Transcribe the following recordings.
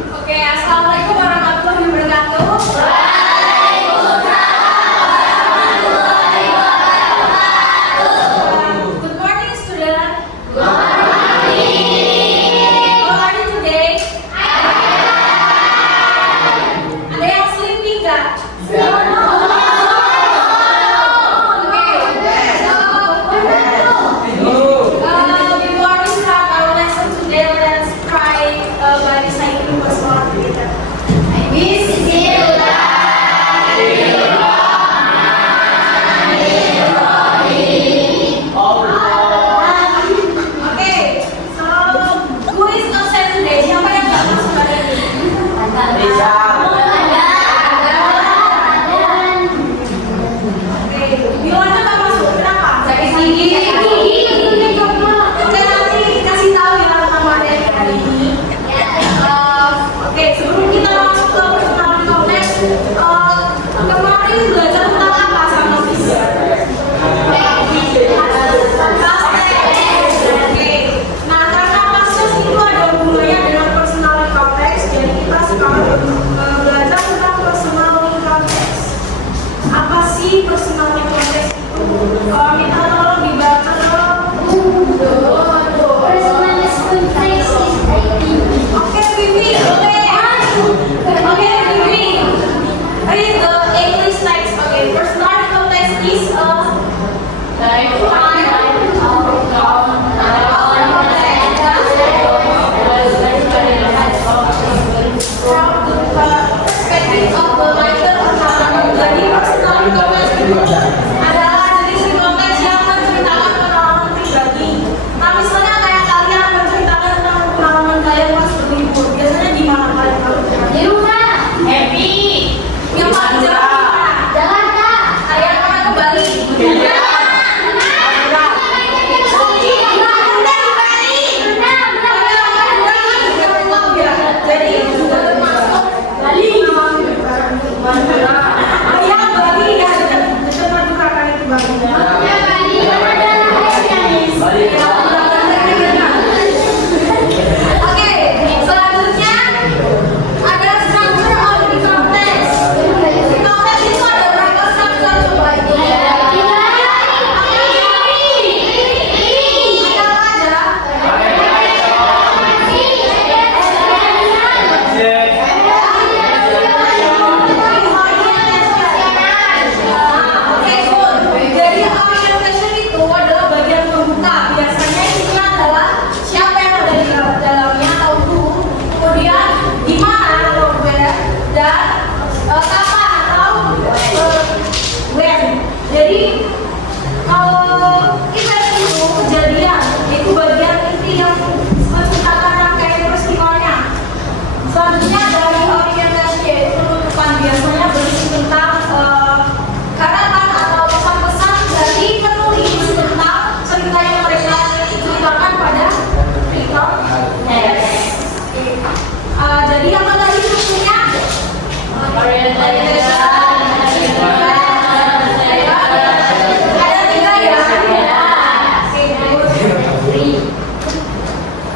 Oke, assalamualaikum warahmatullahi wabarakatuh. Good morning, student. Good morning. How are you today? Ada yang sleepy nggak? Before we start our lesson today, let's try by reciting basmalah together. Okay, so who is absent today? Siapa yang nggak masuk hari ini? Oke, Yolanda nggak masuk. Kenapa? Oke, nanti kasih tahu ya nama dari hari ini. Oke, sebelum kita masuk ke perkenalan kompleks, kemarin belajar tentang apa sama Miss? Oke, nah karena proses itu ada hubungannya dengan personality complex, jadi kita sekarang belajar tentang personality complex. Apa sih personality complex itu? Minta tolong dibaca. Oke, Vivi, Okay, Vivi, read the English text. Okay, personality complex is a perspective of the writer or narrator. Jadi personality complex itu adalah jenis konteks yang menceritakan pengalaman pribadi. Nah, misalnya kayak kalian menceritakan tentang pengalaman kalian pas berlibur, biasanya di mana kalian kalau di rumah? Happy. Yang paling jauh di mana? Jakarta. Kalian pernah ke Bali? Jadi juga termasuk Bali. Ayah Bali ya dekat Madura kan itu Bali. Oke, selanjutnya ada structure of the context. Di konteks itu ada berapa structure coba ini? Ada apa aja? Oke, good. Jadi orientation itu adalah bagian pembuka. Biasanya isinya adalah siapa yang ada di dalamnya atau who, kemudian di mana atau where, dan kapan atau when. Jadi event itu kejadian, itu bagian inti yang menceritakan rangkaian peristiwanya. Selanjutnya dari orientasi yaitu penutupan, biasanya berisi tentang harapan atau pesan-pesan dari penulis tentang cerita yang mereka ceritakan pada reader. Jadi apa tadi strukturnya? Ada 3 ya?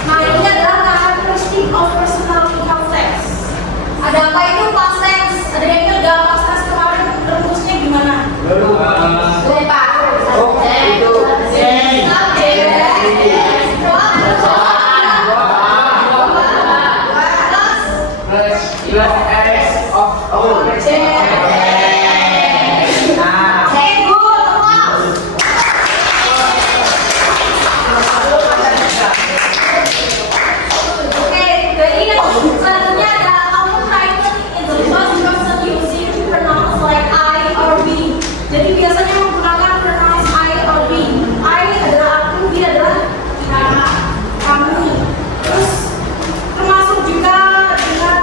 Nah, ini adalah karakteristik of personality complex. Ada apa itu past tense? Ada yang ingat gak past tense kemarin rumusnya gimana? Lupa. Oke, jadi selanjutnya ada our title in the first person using pronouns like I or we. Jadi biasanya menggunakan pronouns I or we. I adalah aku, we adalah kami. Terus termasuk juga dengan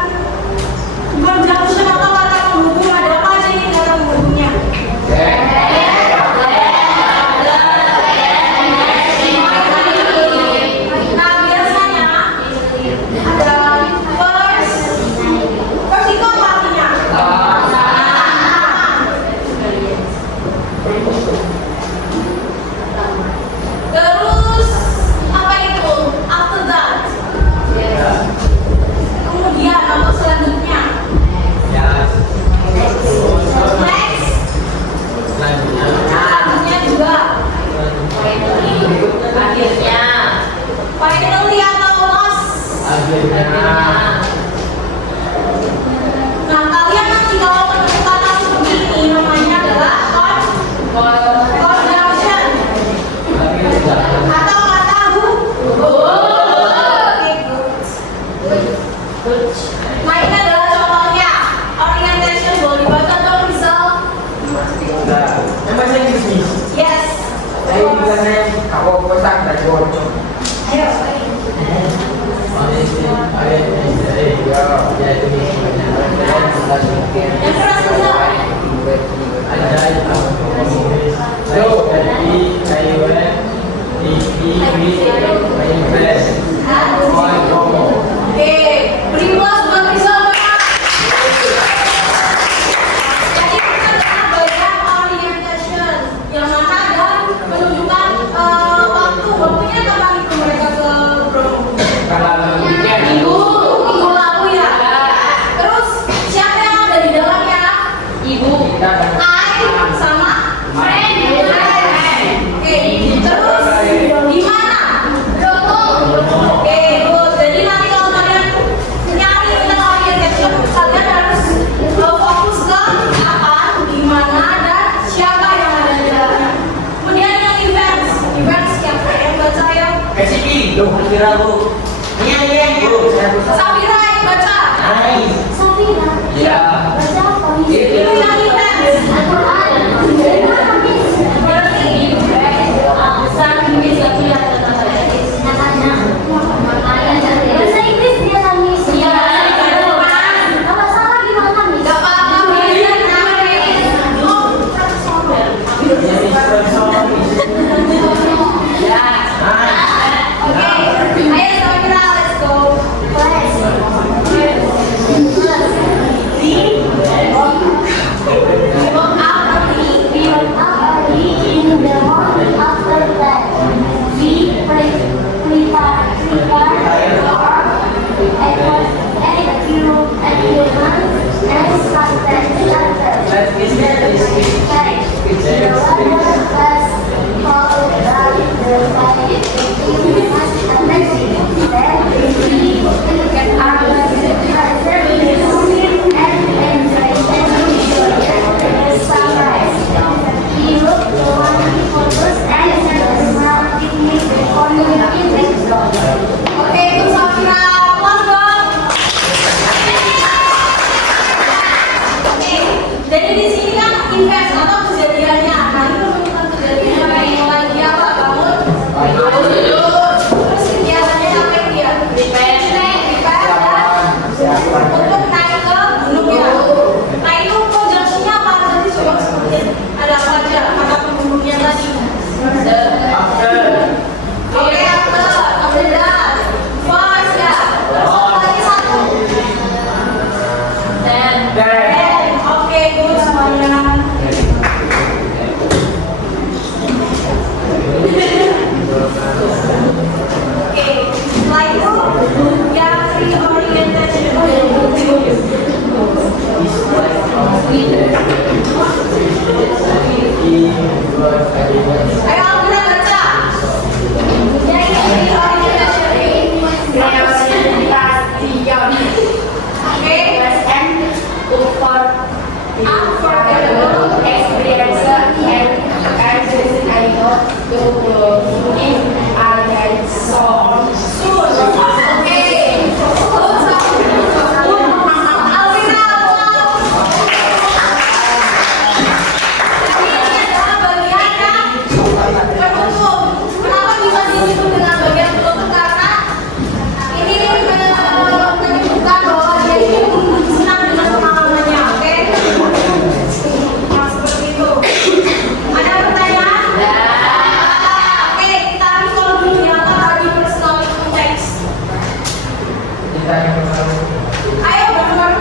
conjunction atau kata penghubung, ada apa aja Nah, kalian nanti kalau pendekatan begini namanya adalah conjunction atau kata Oke, good. Nah, ini adalah contohnya. Orientation boleh dibaca dong, Rizal? Nama saya bisnis. Yes. Saya bilangnya kalau kosak dan bocor. Ayo. Yang keras, Rizal. Oke, beri plus buat Rizal, Pak. Jadi kita adalah bagian orientation yang mana ada menunjukkan waktunya kapan itu mereka ke Bromo. Minggu lalu ya. Terus siapa yang ada di dalamnya? Ibu. I sama friend. Oke. Terus di mana? Oke, good. Jadi nanti kalau kalian nyari tentang orientation, kalian harus fokus ke kapan, di mana, dan siapa yang ada di dalamnya. Kemudian yang events siapa yang baca ya? Safira yang baca. Safira. Baca apa? Itu yang events. Berarti Bahasa Inggris dia nangis. Iya. Kalau salah gimana nih? Gak apa-apa, belajar nangis. Oh, oke. Ayo Safira, let's go. Oke, ikut Safira. Plus dong. Oke, jadi di sini kan invest atau kejadiannya. Nah, ini menunjukkan kejadiannya. Mulai dia apa? Bangun. Terus kegiatannya sampai dia prepare dan untuk naik ke gunung ya. Nah, itu conjunction-nya apa? Jadi coba sebutin. Ada apa aja kata penghubungnya tadi? Oke, after that, first ya. Satu lagi satu. Then. Oke, good semuanya. Oke, setelah itu yang reorientation. Ayo kita baca. Yang reorientation. Oke. Unforgettable experience and to give and so on. Oke. Alvira, ini adalah bagian yang penutup. Kenapa bisa disebut dengan bagian penutup? Karena ini menunjukkan bahwa dia ini senang dengan pengalamannya. Oke. Nah, seperti itu. Ada pertanyaan? Oke, kita recall dulu ya tadi personality context. Ayo benar.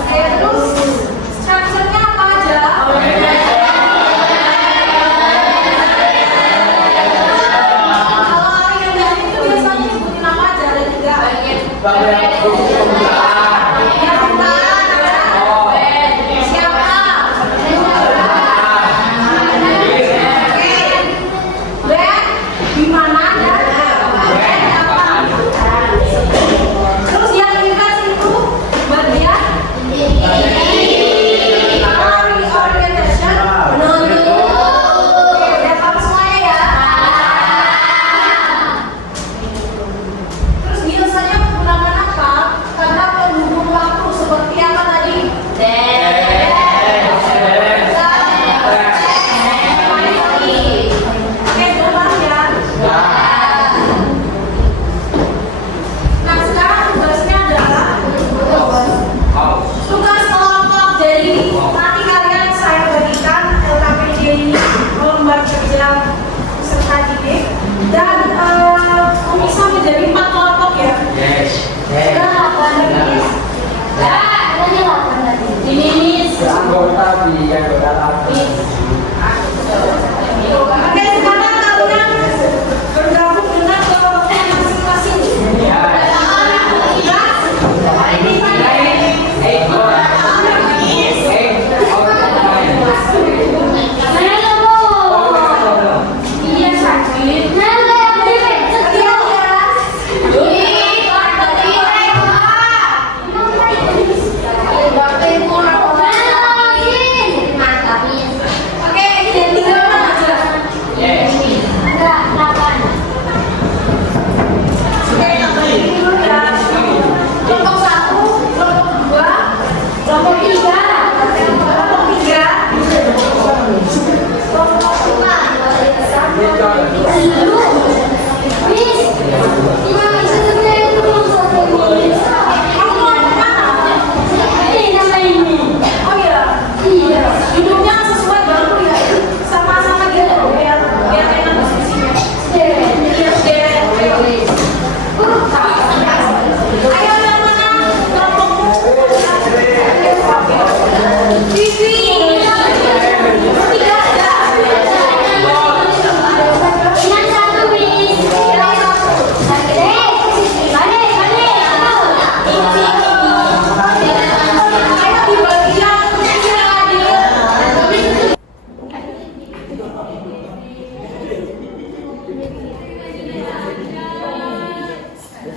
Oke, terus structure-nya apa aja? Kalau yang dari itu biasanya sebutin apa aja? Ada tiga. Ya, bukan. Siapa? Oke. Dan di mana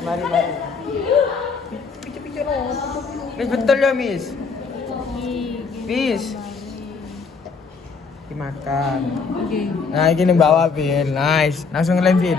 Mari. Miss, betul ya, Miss? Miss. Dimakan. Nah, ini bawa, Vin. Nice. Langsung ngelem, Vin.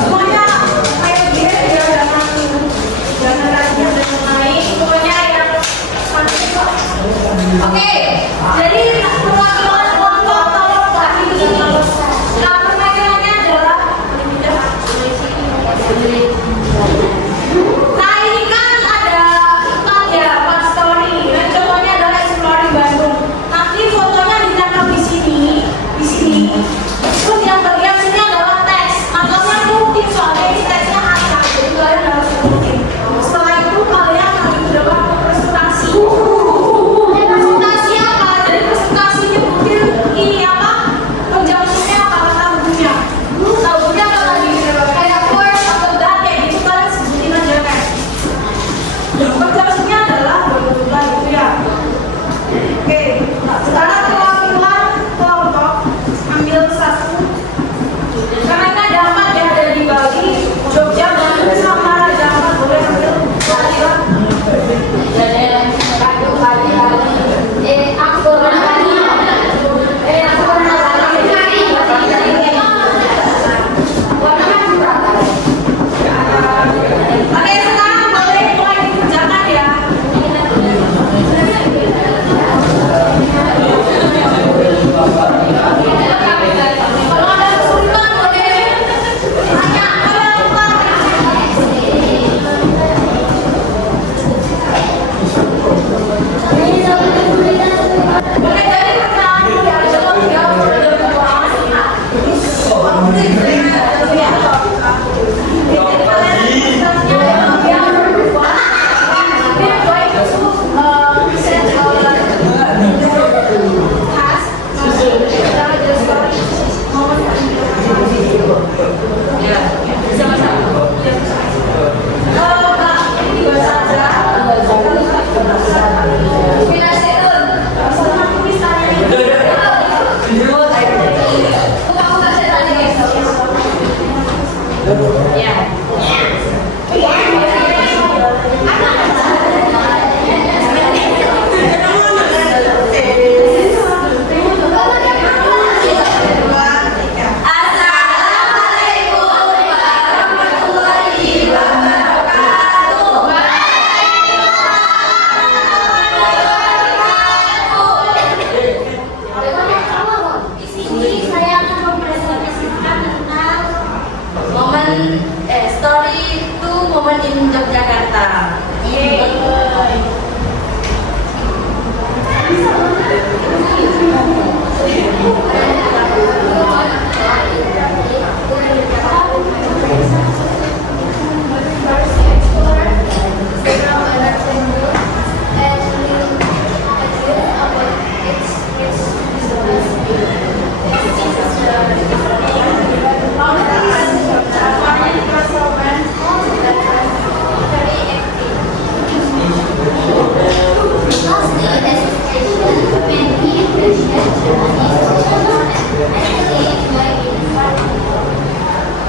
Semuanya kayak gini ya, jangan lagi naik. Pokoknya yang oke, jadi perwakilan kelompok tolong tadi. Nah, perwakilannya adalah nah ini kan ada iklan ya, One Story. Dan contohnya adalah Exploring Bandung. Nanti fotonya ditempel di sini. Terus yang bagian sini adalah teks. Nah, kalian ngikutin soalnya ini teksnya acak, jadi kalian harus ngikutin. Setelah itu kalian lagi berdebat presentasi. Presentasi apa? Jadi presentasi nyebutin ini apa? Conjunctionnya apa? Tabunya. Tabunya apa tadi? Kayak words atau that kayak gitu kalian sebutin aja kan. Conjunctionnya adalah berbentuk gitu ya. Oke, sekarang perwakilan kelompok ambil satu. Karena ini ada 4 ya, ada di Bali, Jogja, Bandung, sama Raja Ampat. Boleh ambil Bali lah. Oke, sekarang boleh mulai dikerjakan ya. Kalau ada kesulitan boleh tanya boleh jadi pertanyaan ya, jawab ya. Story itu momen in Yogyakarta.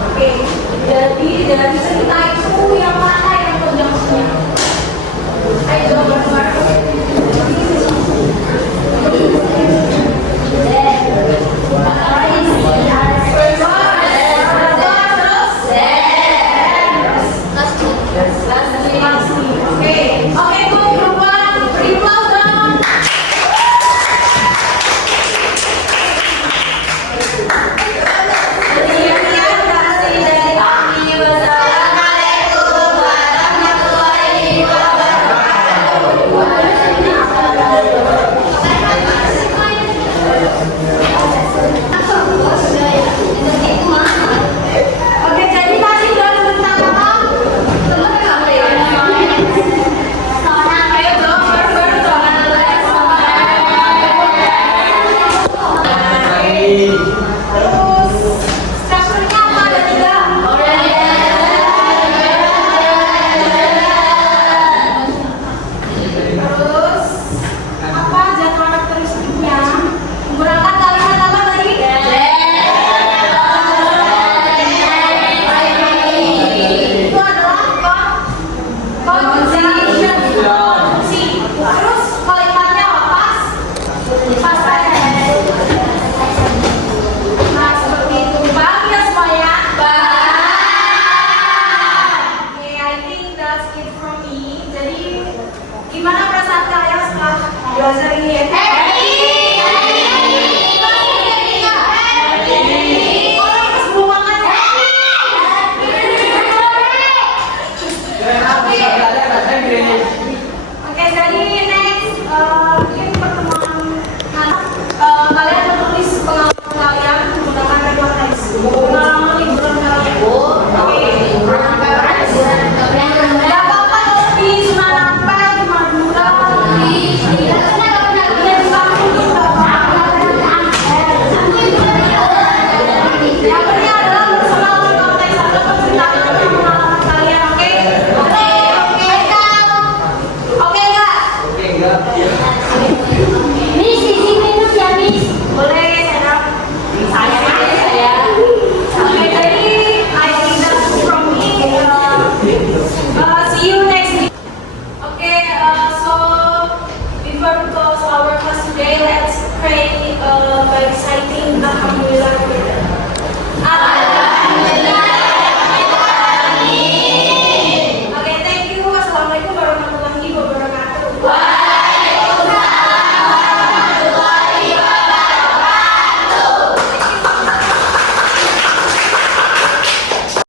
Oke, jadi dari